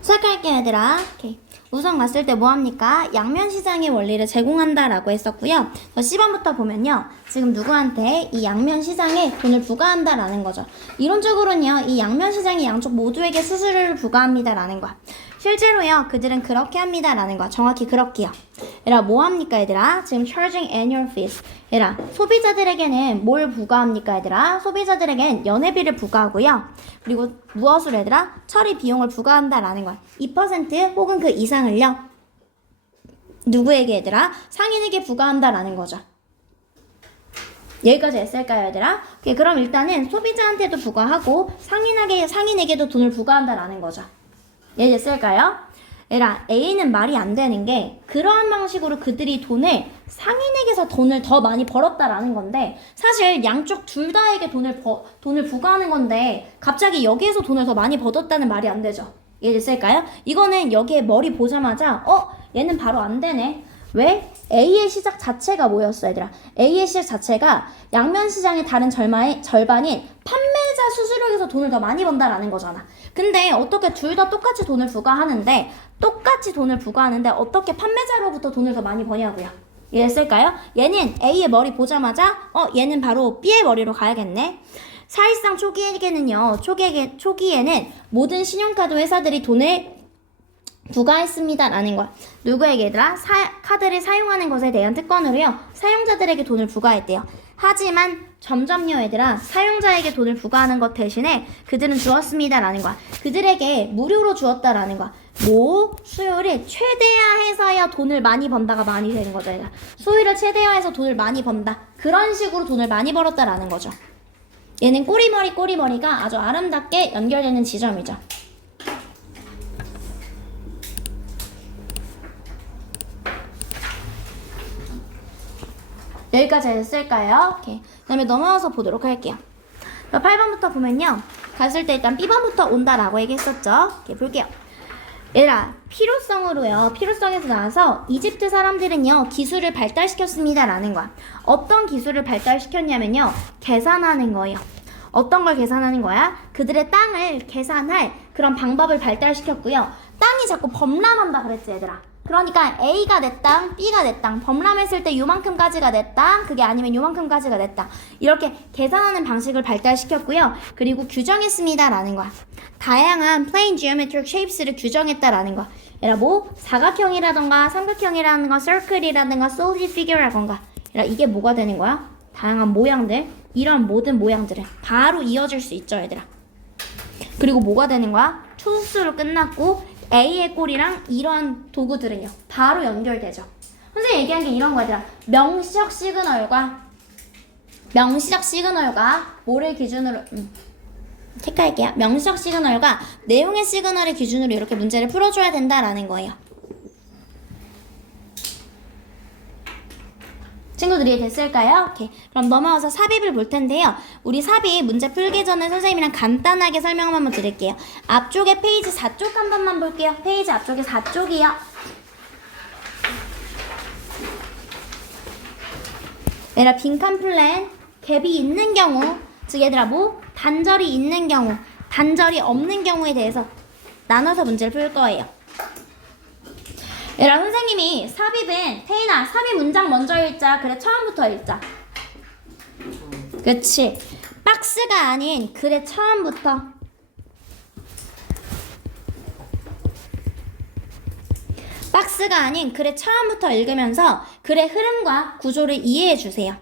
시작할게요, 얘들아. 오케이. 우선 갔을 때 뭐합니까? 양면시장의 원리를 제공한다라고 했었고요. 10번부터 보면요. 지금 누구한테 이 양면시장에 돈을 부과한다라는 거죠. 이론적으로는요. 이 양면시장이 양쪽 모두에게 수수료를 부과합니다라는 거야. 실제로요. 그들은 그렇게 합니다라는 거야. 정확히 그렇게요. 얘들아 뭐합니까 얘들아? 지금 charging annual fees. 얘들아 소비자들에게는 뭘 부과합니까 얘들아? 소비자들에겐 연회비를 부과하고요. 그리고 무엇으로 얘들아? 처리 비용을 부과한다라는 거야. 2% 혹은 그 이상을요. 누구에게 얘들아? 상인에게 부과한다라는 거죠. 여기까지 했을까요 얘들아? 오케이, 그럼 일단은 소비자한테도 부과하고 상인에게도 돈을 부과한다라는 거죠. 이해됐을까요? 얘들아 A는 말이 안 되는 게 그러한 방식으로 그들이 상인에게서 돈을 더 많이 벌었다라는 건데 사실 양쪽 둘 다에게 돈을 부과하는 건데 갑자기 여기에서 돈을 더 많이 벌었다는 말이 안 되죠. 이해됐을까요? 이거는 여기에 머리 보자마자 얘는 바로 안 되네. 왜? A의 시작 자체가 뭐였어 얘들아? A의 시작 자체가 양면시장의 다른 절반인 판매자 수수료에서 돈을 더 많이 번다라는 거잖아. 근데 어떻게 둘 다 똑같이 돈을 부과하는데 어떻게 판매자로부터 돈을 더 많이 버냐고요. 이해했을까요? 얘는 A의 머리 보자마자 얘는 바로 B의 머리로 가야겠네. 사실상 초기에는 모든 신용카드 회사들이 돈을 부과했습니다라는 거야. 누구에게 얘들아? 카드를 사용하는 것에 대한 특권으로요. 사용자들에게 돈을 부과했대요. 하지만 점점요 얘들아 사용자에게 돈을 부과하는 것 대신에 그들은 주었습니다라는 거야. 그들에게 무료로 주었다라는 거야. 수요를 최대화해서야 돈을 많이 번다가 많이 되는 거죠. 얘들아. 수요를 최대화해서 돈을 많이 번다. 그런 식으로 돈을 많이 벌었다라는 거죠. 얘는 꼬리머리가 아주 아름답게 연결되는 지점이죠. 여기까지 했을까요? 오케이. 그 다음에 넘어가서 보도록 할게요. 8번부터 보면요. 갔을 때 일단 B번부터 온다라고 얘기했었죠. 오케이, 볼게요. 얘들아, 필요성에서 나와서 이집트 사람들은요, 기술을 발달시켰습니다라는 거야. 어떤 기술을 발달시켰냐면요, 계산하는 거예요. 어떤 걸 계산하는 거야? 그들의 땅을 계산할 그런 방법을 발달시켰고요. 땅이 자꾸 범람한다 그랬지, 얘들아. 그러니까 A가 내 땅, B가 내 땅, 범람했을 때 요만큼까지가 내 땅, 그게 아니면 요만큼까지가 내 땅. 이렇게 계산하는 방식을 발달시켰고요. 그리고 규정했습니다라는 거야. 다양한 plane geometric shapes를 규정했다라는 거야. 얘들아 사각형이라던가 삼각형이라든가 circle이라든가 solid figure라던가 이게 뭐가 되는 거야? 다양한 모양들, 이런 모든 모양들은 바로 이어질 수 있죠 얘들아. 그리고 뭐가 되는 거야? 초수수로 끝났고 A의 꼴이랑 이러한 도구들은요 바로 연결되죠. 선생님이 얘기한 게 이런 거야. 명시적 시그널과 뭐를 기준으로 체크할게요. 명시적 시그널과 내용의 시그널을 기준으로 이렇게 문제를 풀어줘야 된다라는 거예요. 친구들이 이해됐을까요? 오케이. 그럼 넘어와서 삽입을 볼 텐데요. 우리 삽입 문제 풀기 전에 선생님이랑 간단하게 설명 한번 드릴게요. 앞쪽에 페이지 4쪽 한 번만 볼게요. 페이지 앞쪽에 4쪽이요. 얘들아 빈칸 플랜 갭이 있는 경우, 즉 얘들아 단절이 있는 경우, 단절이 없는 경우에 대해서 나눠서 문제를 풀 거예요. 얘들아 선생님이 태인아 삽입 문장 먼저 읽자. 그래 처음부터 읽자. 그치. 박스가 아닌 그래 처음부터. 박스가 아닌 그래 처음부터 읽으면서 글의 흐름과 구조를 이해해 주세요.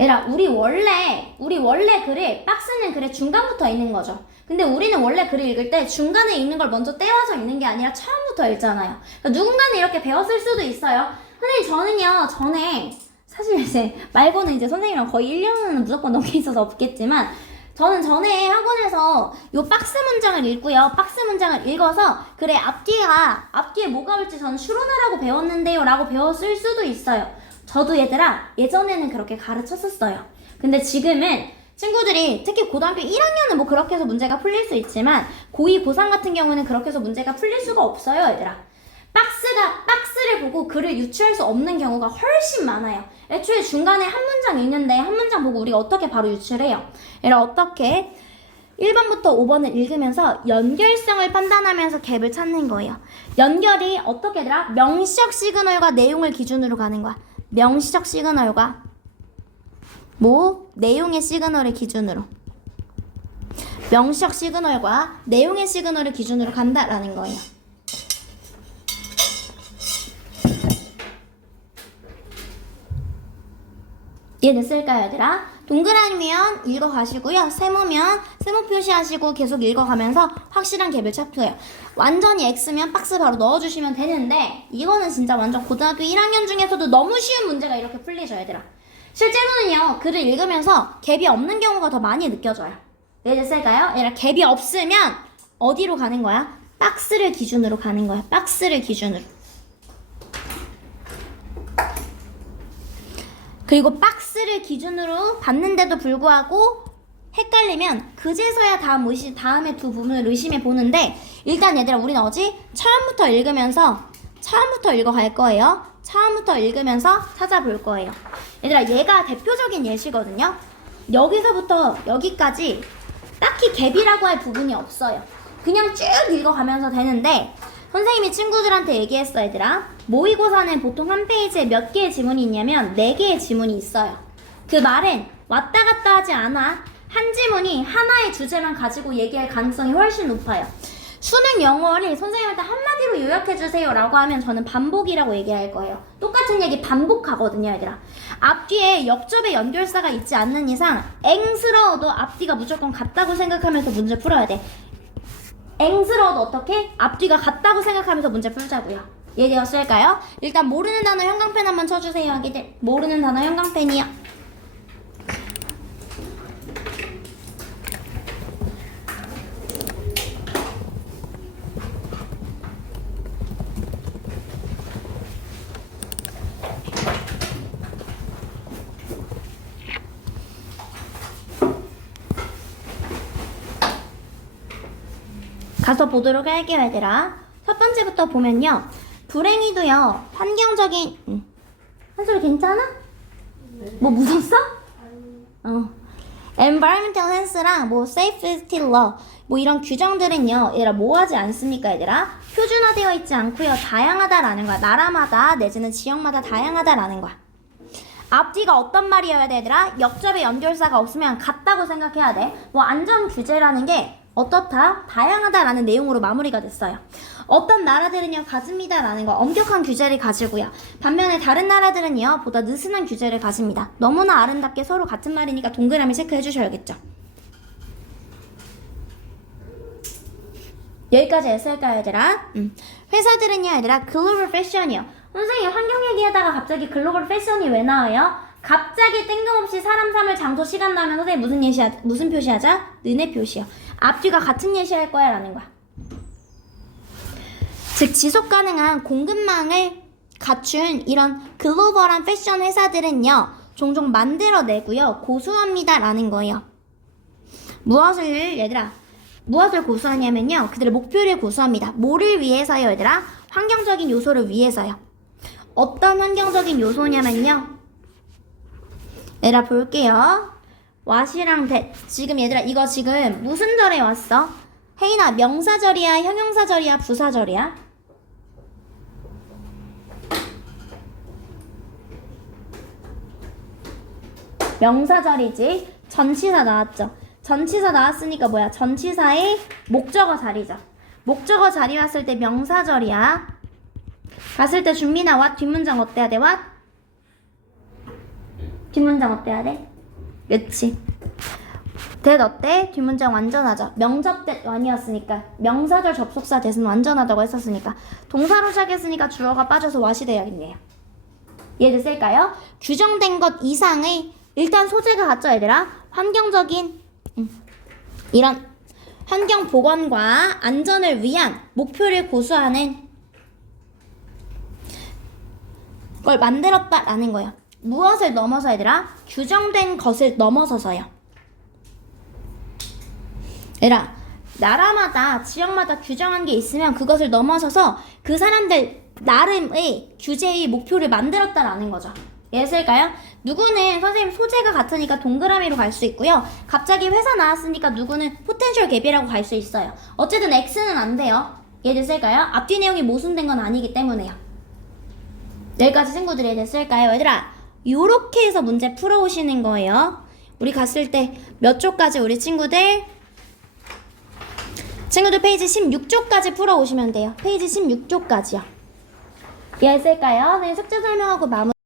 얘들아 우리 원래 글이 박스는 글의 중간부터 있는 거죠. 근데 우리는 원래 글을 읽을 때 중간에 읽는 걸 먼저 떼와서 읽는 게 아니라 처음부터 읽잖아요. 그러니까 누군가는 이렇게 배웠을 수도 있어요. 선생님 저는요 전에 사실 이제 말고는 이제 선생님이랑 거의 1년은 무조건 넘게 있어서 없겠지만 저는 전에 학원에서 요 박스 문장을 읽고요. 박스 문장을 읽어서 그래 앞뒤에 뭐가 올지 저는 추론하라고 배웠는데요 라고 배웠을 수도 있어요. 저도 얘들아 예전에는 그렇게 가르쳤었어요. 근데 지금은 친구들이 특히 고등학교 1학년은 그렇게 해서 문제가 풀릴 수 있지만 고2, 고3 같은 경우는 그렇게 해서 문제가 풀릴 수가 없어요 얘들아. 박스를 보고 글을 유추할 수 없는 경우가 훨씬 많아요. 애초에 중간에 한 문장 읽는데 한 문장 보고 우리가 어떻게 바로 유추를 해요? 얘들아 어떻게? 1번부터 5번을 읽으면서 연결성을 판단하면서 갭을 찾는 거예요. 연결이 어떻게 되라? 명시적 시그널과 내용을 기준으로 가는 거야. 명시적 시그널과 내용의 시그널을 기준으로. 명시적 시그널과 내용의 시그널을 기준으로 간다라는 거예요. 이해됐을까요, 얘들아? 동그라미면 읽어가시고요. 세모면 세모 표시하시고 계속 읽어가면서 확실한 갭을 찾고요. 완전히 X면 박스 바로 넣어주시면 되는데 이거는 진짜 완전 고등학교 1학년 중에서도 너무 쉬운 문제가 이렇게 풀리죠, 얘들아. 실제로는요, 글을 읽으면서 갭이 없는 경우가 더 많이 느껴져요. 이해됐을까요? 얘들아, 갭이 없으면 어디로 가는 거야? 박스를 기준으로 가는 거야. 박스를 기준으로. 그리고 박스를 기준으로 봤는데도 불구하고 헷갈리면 그제서야 다음에 두 부분을 의심해 보는데 일단 얘들아 우리는 처음부터 읽어갈 거예요. 처음부터 읽으면서 찾아볼 거예요. 얘들아 얘가 대표적인 예시거든요. 여기서부터 여기까지 딱히 갭이라고 할 부분이 없어요. 그냥 쭉 읽어가면서 되는데 선생님이 친구들한테 얘기했어, 얘들아. 모의고사는 보통 한 페이지에 몇 개의 지문이 있냐면 4개의 지문이 있어요. 그 말은 왔다 갔다 하지 않아. 한 지문이 하나의 주제만 가지고 얘기할 가능성이 훨씬 높아요. 수능 영어를 선생님한테 한마디로 요약해주세요 라고 하면 저는 반복이라고 얘기할 거예요. 똑같은 얘기 반복하거든요, 얘들아. 앞뒤에 역접의 연결사가 있지 않는 이상 앵스러워도 앞뒤가 무조건 같다고 생각하면서 문제 풀어야 돼. 앵스러워도 어떻게? 앞뒤가 같다고 생각하면서 문제 풀자고요. 이해되었을까요? 일단 모르는 단어 형광펜 한번 쳐주세요, 아기들. 모르는 단어 형광펜이요. 가서 보도록 할게요, 얘들아. 첫 번째부터 보면요. 불행히도요, 환경적인, 한솔 괜찮아? 뭐 무섭어? environmental sense랑 safety law, 이런 규정들은요, 얘들아, 뭐 하지 않습니까, 얘들아? 표준화되어 있지 않고요, 다양하다라는 거야. 나라마다 내지는 지역마다 다양하다라는 거야. 앞뒤가 어떤 말이어야 돼, 얘들아? 역접의 연결사가 없으면 같다고 생각해야 돼. 안전 규제라는 게 어떻다? 다양하다라는 내용으로 마무리가 됐어요. 어떤 나라들은요, 가집니다라는 거 엄격한 규제를 가지고요. 반면에 다른 나라들은요, 보다 느슨한 규제를 가집니다. 너무나 아름답게 서로 같은 말이니까 동그라미 체크해 주셔야겠죠. 여기까지 했을까요, 얘들아? 회사들은요, 얘들아, 글로벌 패션이요. 선생님, 환경 얘기하다가 갑자기 글로벌 패션이 왜 나와요? 갑자기 뜬금없이 사람, 사물, 장소, 시간 나오면 선생님 무슨 표시하자? 은혜 표시요. 앞뒤가 같은 예시할 거야 라는 거야. 즉 지속 가능한 공급망을 갖춘 이런 글로벌한 패션 회사들은요, 종종 만들어내고요, 고수합니다 라는 거예요. 무엇을 고수하냐면요, 그들의 목표를 고수합니다. 뭐를 위해서요, 얘들아? 환경적인 요소를 위해서요. 어떤 환경적인 요소냐면요, 얘들아 볼게요. 왓이랑 that. 지금 얘들아 이거 지금 무슨 절에 왔어? 혜인아, 명사절이야, 형용사절이야, 부사절이야? 명사절이지. 전치사 나왔죠. 전치사 나왔으니까 뭐야? 전치사의 목적어 자리죠. 목적어 자리 왔을 때 명사절이야. 갔을 때 준비나 왓 뒷문장 어때야 돼? 왓? 뒷문장 어때야 돼? 그치. that 어때? 뒷문장 완전하죠. 명접 that 완이었으니까, 명사절 접속사 that은 완전하다고 했었으니까, 동사로 시작했으니까 주어가 빠져서 what이 돼야겠네요. 이해됐을까요? 규정된 것 이상의 일단 소재가 같죠, 얘들아? 환경적인 이런 환경 보건과 안전을 위한 목표를 고수하는 걸 만들었다라는 거예요. 무엇을 넘어서, 얘들아? 규정된 것을 넘어서서요. 얘들아, 나라마다 지역마다 규정한 게 있으면 그것을 넘어서서 그 사람들 나름의 규제의 목표를 만들었다라는 거죠. 얘 쓸까요? 누구는 선생님 소재가 같으니까 동그라미로 갈 수 있고요. 갑자기 회사 나왔으니까 누구는 포텐셜 갭이라고 갈 수 있어요. 어쨌든 X는 안 돼요. 얘들 쓸까요? 앞뒤 내용이 모순된 건 아니기 때문에요. 여기까지 친구들이 얘들 쓸까요? 얘들아, 요렇게 해서 문제 풀어오시는 거예요. 우리 갔을 때 몇 쪽까지 우리 친구들 페이지 16쪽까지 풀어오시면 돼요. 페이지 16쪽까지요. 얘 쓸까요? 네, 숙제 설명하고 마무리.